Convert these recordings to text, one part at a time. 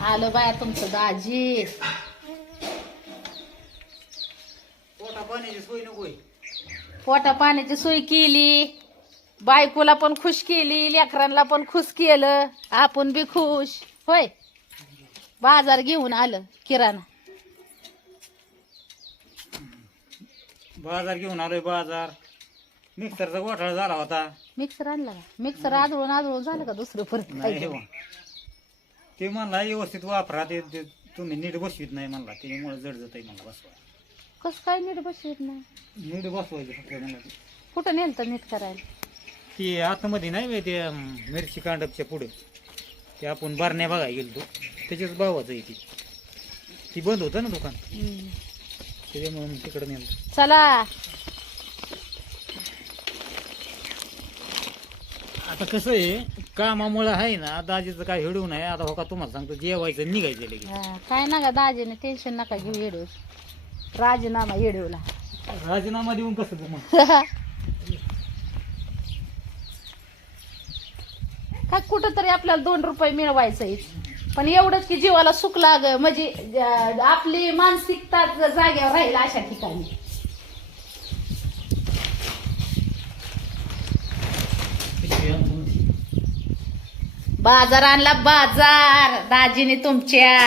आलं बाया तुमचं दाजी. पोटा पाण्याची सोय नकोय पोटा पाण्याची सोय केली. बायकोला पण खुश केली लेकरांना पण खुश केलं. आपण बी खुश. होय. बाजार घेऊन आलं किराणा. बाजार घेऊन आलोय बाजार. मिक्सरचा घोटाळा झाला होता. मिक्सर आणला का? मिक्सर आदळून आदळून झालं का दुसरं परत? नाही काय हे. बघ. ते म्हणला व्यवस्थित वापरा ते ते तुम्ही नीट बसवीत नाही म्हणला. त्याच्यामुळे जड जात आहे मला बसवा कसं काय नीट बसत नाही? नीट बसवायचं फक्त म्हणला. ते. कुठं नेलं तर नीट करायला? ते आतमध्ये नाही बे ते अं, मिरची कांडपच्या पुढे. ते आपण बारण्या बघायला गेलो त्याच्याच भावाचं आहे ती. ती बंद होतं ना दुकान. हम्म. त्याच्यामुळे मग तिकडे नेलं. चला. आता कसं आहे कामामुळं आहे ना दाजीचं काय हिडू नाही आता हो का तुम्हाला सांगतो जेवायचं निघायचं लगेच. हा, काय नका दाजीने टेन्शन नका घेऊ येडू. राजीनामा येडूला. राजीनामा देऊन कसं मग? काय कुठं तरी आपल्याला दोन रुपये मिळवायचंय. पण एवढंच की जीवाला सुख लाग म्हणजे अं, आपली मानसिकता ज- जाग्यावर राहील अशा ठिकाणी. बाजार आणला बाजार दाजीने तुमच्या.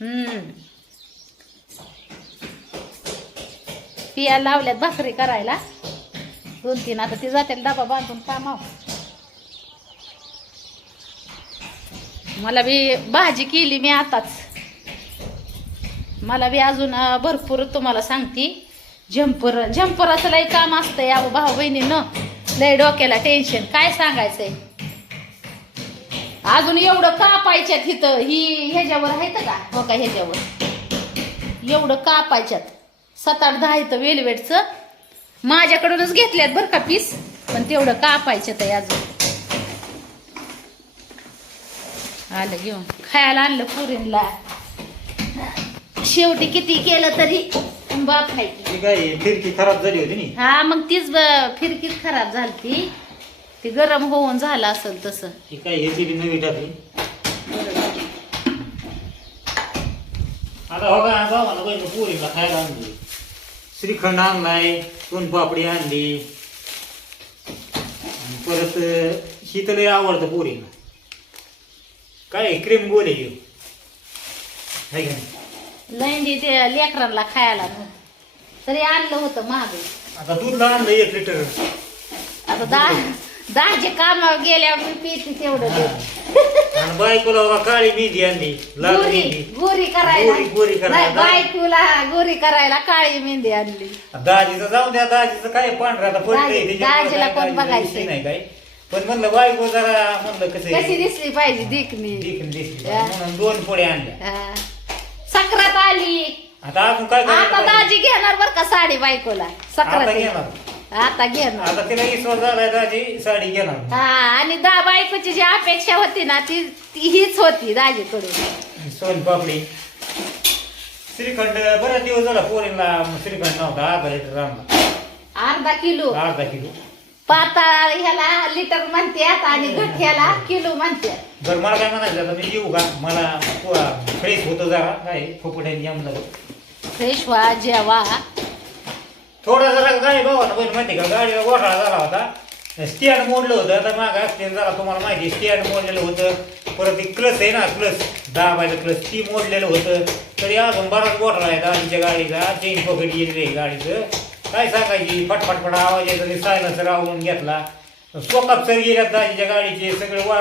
हम्म. पिया लावल्यात भाकरी करायला. दोन तीन आता ती जाते डबा बांधून कामाव मला बी भाजी केली मी आताच. मला बी अजून भरपूर तुम्हाला सांगते. झंपर झंपराचं लय काम असतं अहो भाऊ बहिणीनं लय डोक्याला टेन्शन काय सांगायचंय? अजून एवढं कापायच्यात हिथं ही ह्याच्यावर आहेत का? हो का ह्याच्यावर? एवढं कापायच्यात सात आठ दहा इथं वेलवेटचं माझ्याकडूनच घेतल्यात बरं का पीस पण तेवढं कापायच्यात आहे अजून? आलं घेऊन. खायला आणलं पुरीला. शेवटी किती केलं तरी बाप ती काय फिरकी खराब झाली होती नी. हा मग तीच ब- फिरकीच खराब झालती. ती गरम होऊन झालं असेल तसं. ती काय हे ती नवी टाकली. आता हो का गावाला पाहिजे पोरीला खायला आणली. श्रीखंड आणलाय दोन पापडी आणली. आणि परत शीतलही आवडतं पोरीला काय क्रीम गोल आहे ह्यो. हाय का नाही? लंडी ते लेकरांना खायला मग. तरी आणलं होतं महाग आता दूध आणलं एक लिटर. आता दा दाजे कामावर गेल्यावर मी पिते तेवढं दूध. आणि बायकोला बघा काळी मेहंदी आणली लाल गोरी मेहंदी. गोरी करायला. गोरी- गोरी करायला. गोरी करायला काळी मेहंदी आणली. दाजीचं जाऊ द्या दाजीचं काय पांढरा आता पडलंय दाजी- त्याच्यामुळं दाजीला काय कोण दाजीचा? विषय नाही काय. पण म्हणलं बायको जरा म्हणलं कसं आहे, कशी दिसली पाहिजे देखणी. देखील दिसली हा. म्हणून दोन पोळे आणल्या. हा. सक्रात आली. आता अजून काय करायला आता पाहिजे? दाजी घेणार बर का साडी बायकोला? आता सक्रात घेणार. आता घेणार. आता तिला विश्वास झालाय दाजी साडी घेणार. हा आणि दा बायकोची जी अपेक्षा होती ना ती ती हीच होती दाजीकडून. सोन पापडी. श्रीखंड बराच दिवस झाला पोरीला श्रीखंड नव्हता अर्धा लिटर आणला. अर्धा किलो. अर्धा किलो. पाताळ ह्याला लिटर म्हणतात आणि गठ्ठ्याला किलो म्हणतात बरं मला काय म्हणायचं आता मी येऊ का? मला फ्रेश होतो जरा काय फुफुट्याने जमलं फ्रेश व्हा जेवा. थोडा जरा गाडी बघा पण माहिती का? गाडीला घोटाळा झाला होता. स्टँड मोडलं होतं. तर मागं ऍक्सिडेंट झाला तुम्हाला माहिती स्टँड मोडलेलं होतं. परत एक क्लच आहे ना क्लच दाबायचं क्लच ती मोडलेलं होतं. तरी अजून बराच घोटाळा आहे आमच्या गाडीचा. चेन पॉकेट गेलेलं आहे गाडीचं. काय सांगायची? फटफटफट आवाज येतो. सायलन्सर राहून घेतला. सोकाप सर गेल्या दाजीच्या गाडीचे. सगळं वा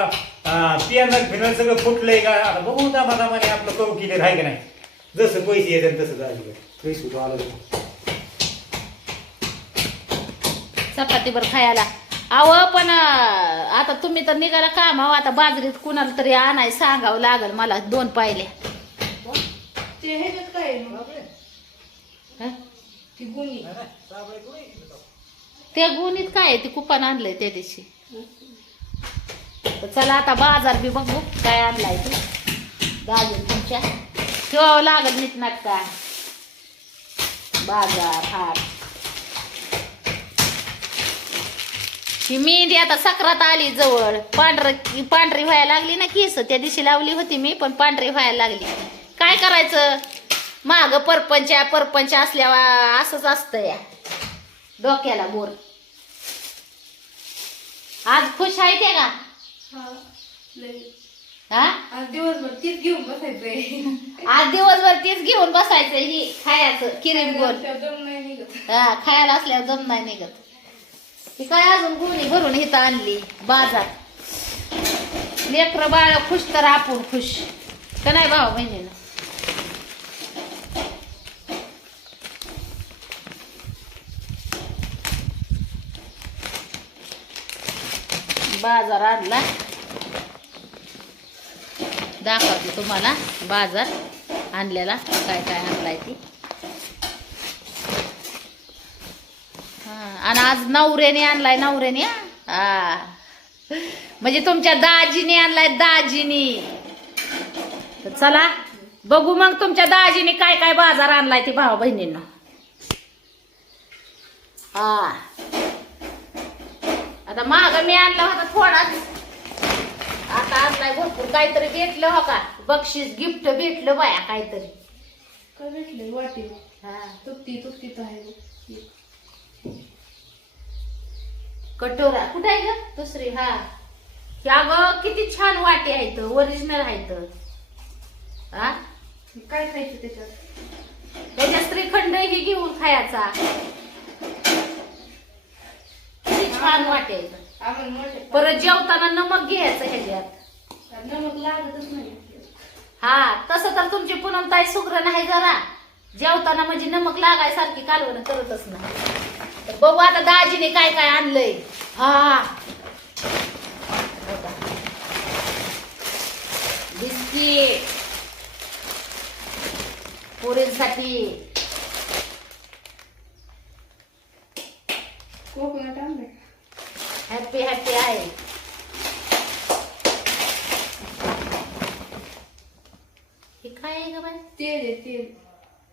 पियानर फिनर सगळं फुटलंय का? आता बघू दामा दामाने आपलं करू केले आहे नाही? जसं पैसे येतात तसं दाजीकडे पैसे होतो आलं चपातीवर खायला. अव पण अं, आता तुम्ही तर निघाला काम. अहो आता बाजरीत कुणाला तरी आणाय सांगावं लागल मला दोन पायल्या हं? त्या गुणीत काय आहे? ते कुपन आणलंय त्या दिवशी. तर चला आता बाजार बी बघू काय आणलाय ते. दाजून तुमच्या. ठेवावं लागल नीट नाटका. बाजार हाट ही मेहंदी आता सक्रात आली जवळ. पांढर पांढरी व्हायला लागली ना केस. त्या दिवशी लावली होती मी पण पांढरी व्हायला लागली. काय करायचं? माग परपंच परपंच असल्यावर असंच असतं या. डोक्याला बोर. आज खुश आहे ते का? हा हा आज दिवसभर तीच घेऊन बसायचंय. आज दिवसभर तेच घेऊन बसायचं ही खायचं किरीम गोल हा खायला असल्यावर जम नाही निघत. ती काय अजून गोणी भरून इथं आणली बाजार. लेकर बाळ खुश तर आपण खुश. का नाही भाऊ बहिणीनं? बाजार आणला. दाखवते तुम्हाला बाजार आणलेला काय काय आणलाय ती. हा, आणि आज नवऱ्याने आणलाय नवऱ्याने? हा. म्हणजे तुमच्या दाजीने आणलाय दाजीनी. चला बघू मग तुमच्या दाजीने काय काय बाजार आणलाय ती भाऊ बहिणींना. हा. आता माग मी आणला होता थोडाच. आता आणलाय भरपूर काहीतरी भेटलं हो का? बक्षीस गिफ्ट भेटलं बाया काहीतरी. काय भेटले वाटी. हा. तुपती तुपती तर आहे. कटोरा. कुठे आहे ग? दुसरी हा. ही अगं किती छान वाटे आहेत ओरिजिनल आहेत हा? काय खायचं त्याच्यात? त्याच्या श्रीखंड ही घेऊन खायचा. किती छान वाटे आहेत आम्हाला मोठे परत जेवताना नमक घ्यायचं ह्याच्यात. नमक लागतच नाही. हा तसं तर तुमची पुनमताई सुग्र नाही जरा. जेवताना म्हणजे नमक लागायसारखी कालवण करतच नाही. तर बघू आता दाजीने काय काय आणलंय. हा. बिस्किट. पोरींसाठी. कोकोनट आंबे हॅपी हॅपी आहे. हे काय आहे ग बाई? तेल आहे तेल.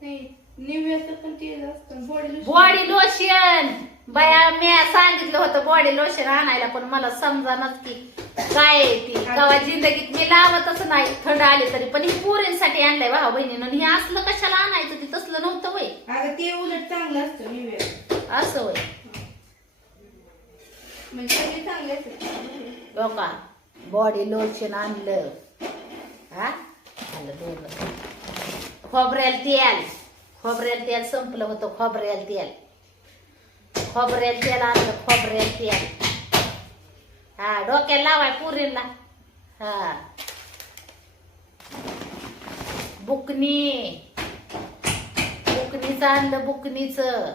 नाही निव्याचं पण तेल असतं बॉडी बॉडी लोशन बाया मी सांगितलं होतं बॉडी लोशन आणायला पण मला समजानच की काय आहे ती. कवा जिंदगीत मी लावतच नाही. थंड आली तरी पण ही पोरींसाठी आणलंय भाऊ बहिणीनं. आणि हे असलं कशाला आणायचं ती तसलं नव्हतं अगं ते उलट चांगलं असतं निव्या असं वय. म्हणजे सगळे चांगले असतात. बॉडी लोशन आणलं. हा? खोबऱ्याला खोबरेल तेल. खोबरेल तेल संपलं होतं खोबरेल तेल. खोबरेल तेल आणलं खोबरेल तेल. हा डोक्याला लावाय पुरीला हा. बुकनी. बुकणीचं आणलं बुकनीचं.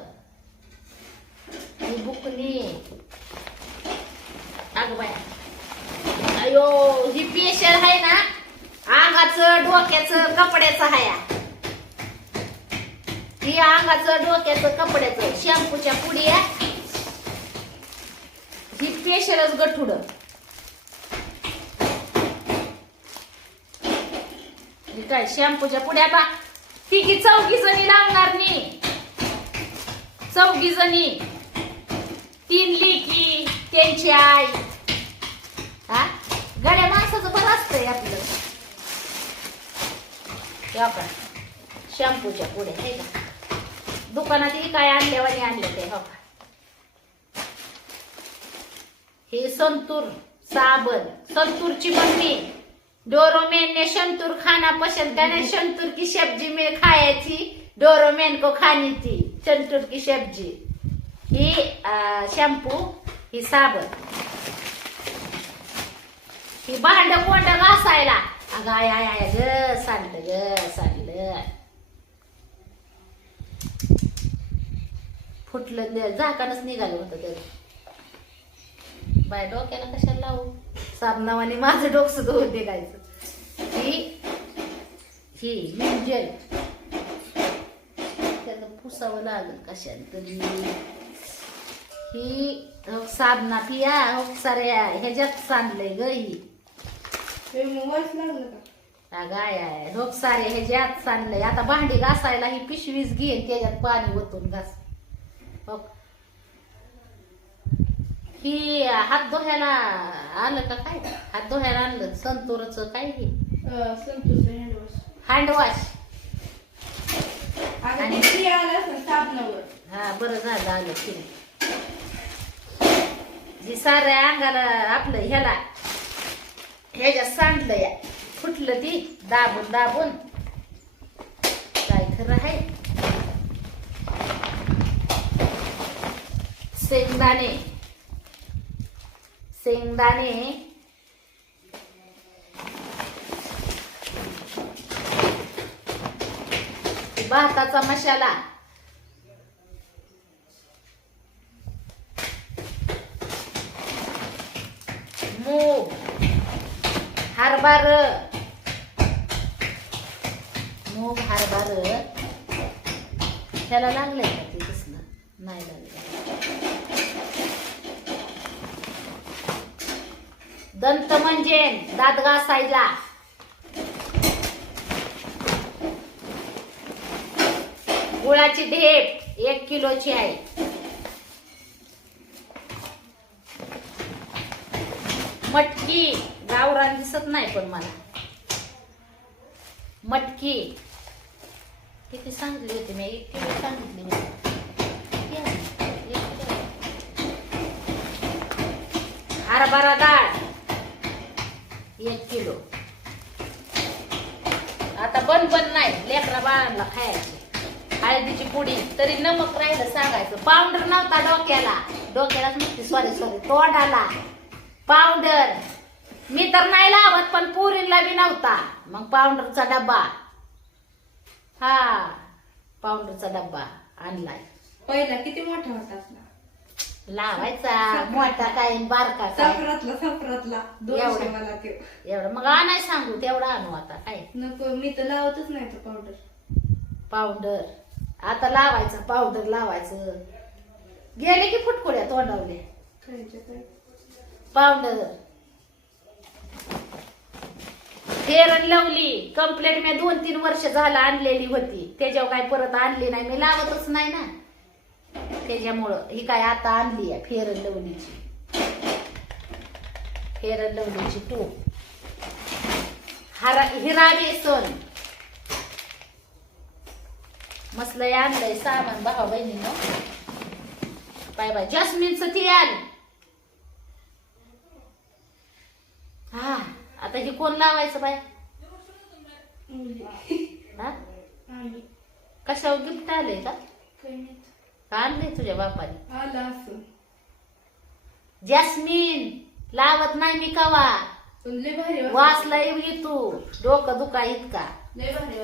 बुकणी बुकनी. अगं बाय अयो ही पेशल आहे ना? अंगाचं डोक्याचं कपड्याचं हाया. ही अंगाचं डोक्याचं कपड्याचं शॅम्पूच्या पुड्या ही पेशलच गठुड. काय शॅम्पूच्या पुड्या बा तिघी चौकी जणी लावणार नी चौकी जणी तीन लेकी त्यांची आई. हा? गड्या माणसाचं बरं असतंय आपलं. आपण. शॅम्पूच्या पुढे नाही का? दुकानात ही काय आणल्यावानी आणले ते हो का? हे संतूर साबण. संतूरची मम्मी डोरोमेन ने संतूर खाना पसंद करे संतूर की सब्जी में खाए थी डोरोमेन को खानी थी संतूर की सब्जी ही शॅम्पू ही साबण. ही भांड कोंड घासायला. अगं आय आय आय ग सांडलं ग सांडलं फुटलं झाकानच निघालं होतं तरी बाय डोक्याला कशाला लावू? साबणावाने माझं डोकं सुद्धा होत निघायचं. ही ही मिंजल त्याला पुसावं लागेल कशाने तरी. ही हो साबणात या हो साऱ्या ह्याच्यात सांडलंय ग ही. ते मग वास लागलं का? गाय आहे रोग सारे ह्याच्यात सांडलंय आता भांडी घासायला ही पिशवीच घे त्याच्यात पाणी ओतून घास. हो ही हात धुवायला आलं का काय? हात धुवायला आणलं. संतूरच काय हे? हँडवॉश हँडवॉश आता आणि- हा बरं झालं आलं जी साऱ्या अंगाला आपलं ह्याला ह्याच्यात सांडलं या फुटलं ती दाबून दाबून. काय खरं आहे? शेंगदाणे. शेंगदाणे. भाताचा मसाला. मूग. हरभर मूग हरभर त्याला लागले का ते दिसलं? नाही लागलं. दंत म्हणजे दात घासायला. गुळाची ढेप एक किलोची आहे. मटकी. गावरान दिसत नाही पण मला. मटकी. किती सांगितली होती मी एक किलो सांगितली होती हरभरा डाळ. एक किलो. आता बन बन नाही लेकरा बाळांना खायची. हळदीची पुडी तरी नमक राहिलं सांगायचं. पावडर नव्हता डोक्याला. डोक्याला नसते सॉरी सॉरी तोंडाला. पावडर. मी तर नाही लावत पण पुरीला बी नव्हता. मग पावडरचा डब्बा. हा पावडरचा डब्बा आणलाय. पहिला किती मोठा होता लावायचा मोठा काय बारका काय? दोनशे एवढा. मला ते एवढं. मग आणाय सांगू तेवढा आणू आता काय? नको मी तर लावतच नाही तो पावडर. पावडर. आता लावायचं पावडर लावायचं. गेले की फुटकुड्या तोंडावले. खायच्या काय? पावडर. फेअर लावली. कंप्लेंट मी दोन तीन वर्ष झालं आणलेली होती. त्याच्यावर काय परत आणली नाही. मी लावतच नाही ना. त्याच्यामुळं ही काय आता आणली आहे फेअर लवलीची फेअर लवलीची टू हरा हिरा बेसन मसलं आणलंय सामान भावा बहिणीनं. Bye bye. जस्मिनचं ती आली आता हे कोण लावायचं बाय? हा? कशावर गिफ्ट आलंय का? आणले का आणलंय तुझ्या बापाने. आला असं जॅस्मिन लावत नाही मी कवा. पण लय भारी वाचला येऊ तू. डोकं दुखा इतका. लय भारी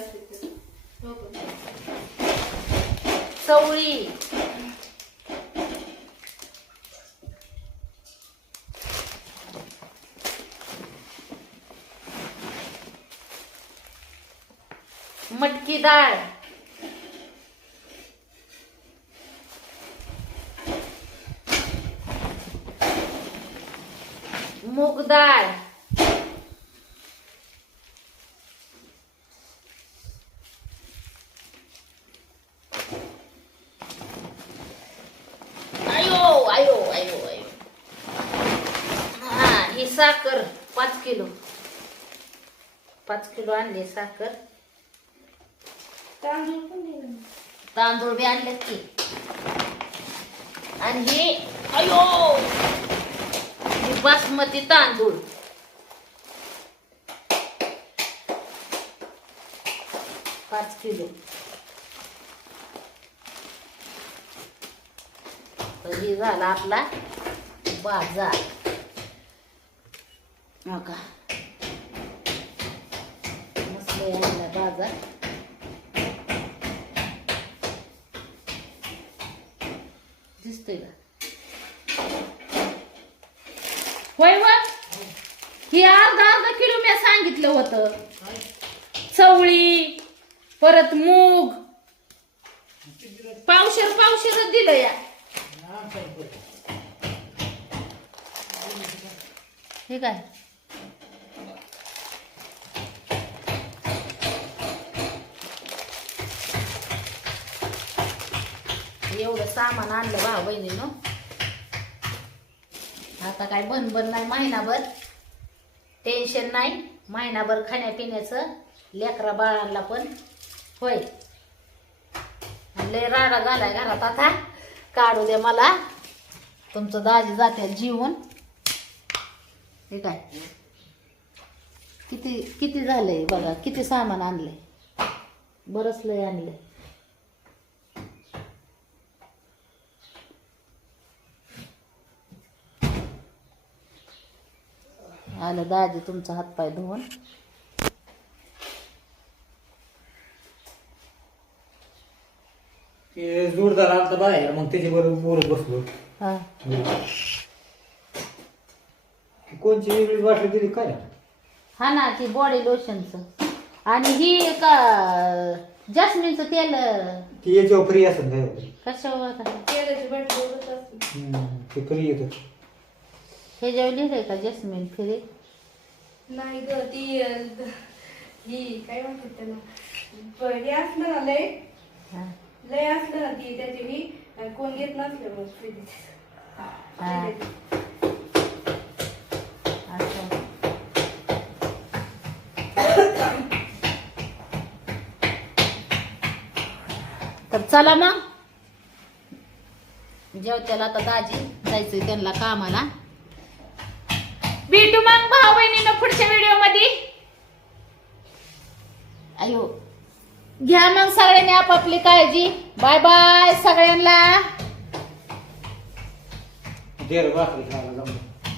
मटकी डाळ मूग डाळ हा ही साखर पाच किलो. पाच किलो आणली साखर. तांदूळ पण नाही तांदूळ बी आणलं की. आणि हे अयो! हे बासमती तांदूळ. पाच किलो. हे झाला आपला बाजार. हो मस्त आणला बाजार. दिसतोय का? होय व? ही अर्धा अर्धा किलो मी सांगितलं होतं. चवळी परत मूग. पावशेर पावशेरच दिलं या. हे काय? एवढं सामान आणलं भाऊ बहिणीनं. आता काय बन बन नाही महिनाभर. टेन्शन नाही. महिनाभर खाण्यापिण्याचं. लेकरा बाळांना पण. होय. लय राडा झालाय घरात आता. काढू दे मला. तुमचं दाजी जाते जीवन. हे काय? किती किती झालंय बघा. किती सामान आणलंय? बरंच लय आणलंय. आलं दाजी तुमचा हातपाय धुवून. ते जोरदार आलता बाहेर मग त्याच्याबरोबर बोलत बसलो. हा. ती कोणची वेगळी बाटली दिली काय हा ना ती बॉडी लोशनचं आणि ही का जस्मिनचं तेल ती याच्यावर फ्री असेल काय कशावर? तेलाची बाटली ओढत असते. ते फ्री येतं. हे लिहिलंय का जस्मिन फिरे नाही ग ती ही काय म्हणतात त्याला? प- हे असलं ना लय लय असलं ना ती त्याची ही कोण घेत नसलं मग तर चला मग जेवत्याला आता दाजी जायचंय त्यांना कामाला. भेटू मग भाऊ बहिणीनं पुढच्या व्हिडिओमध्ये अयो घ्या मग सगळ्यांनी आपापली काळजी. बाय बाय सगळ्यांना.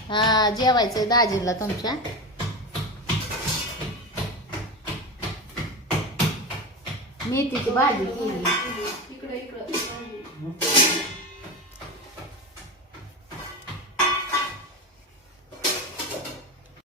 हा जेवायचंय दाजीला तुमच्या. मेथीची भाजी केली. इकडं इकडं.